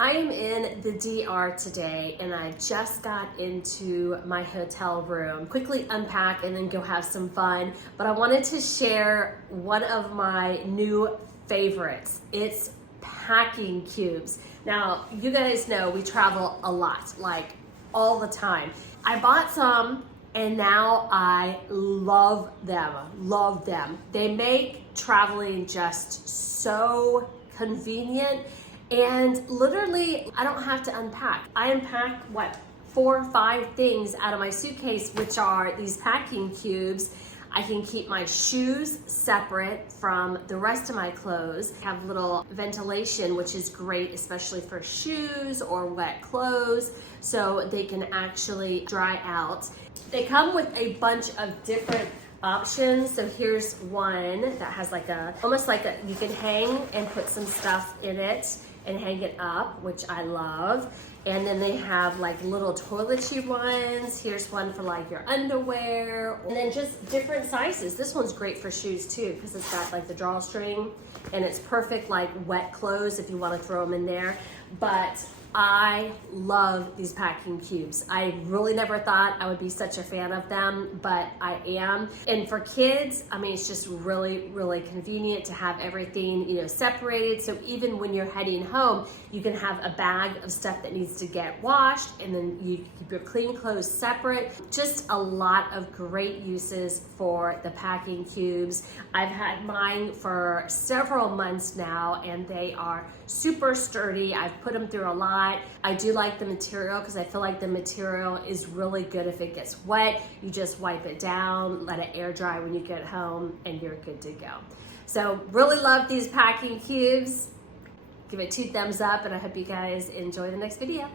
I am in the DR today and I just got into my hotel room. Quickly unpack and then go have some fun. But I wanted to share one of my new favorites. It's packing cubes. Now, you guys know we travel a lot, like all the time. I bought some and now I love them. They make traveling just so convenient. And literally, I don't have to unpack. I unpack, 4 or 5 things out of my suitcase, which are these packing cubes. I can keep my shoes separate from the rest of my clothes. I have little ventilation, which is great, especially for shoes or wet clothes, so they can actually dry out. They come with a bunch of different options. So here's one that has almost like you can hang and put some stuff in it and hang it up, which I love. And then they have like little toiletry ones. Here's one for like your underwear, and then just different sizes. This one's great for shoes too, because it's got like the drawstring and it's perfect like wet clothes if you want to throw them in there. But I love these packing cubes. I really never thought I would be such a fan of them, but I am. And for kids, I mean, it's just really, really convenient to have everything, separated. So even when you're heading home, you can have a bag of stuff that needs to get washed, and then you keep your clean clothes separate. Just a lot of great uses for the packing cubes. I've had mine for several months now, and they are super sturdy. I've put them through a lot. I do like the material because I feel like the material is really good if it gets wet. You just wipe it down, let it air dry when you get home, and you're good to go. So really love these packing cubes. Give it 2 thumbs up, and I hope you guys enjoy the next video.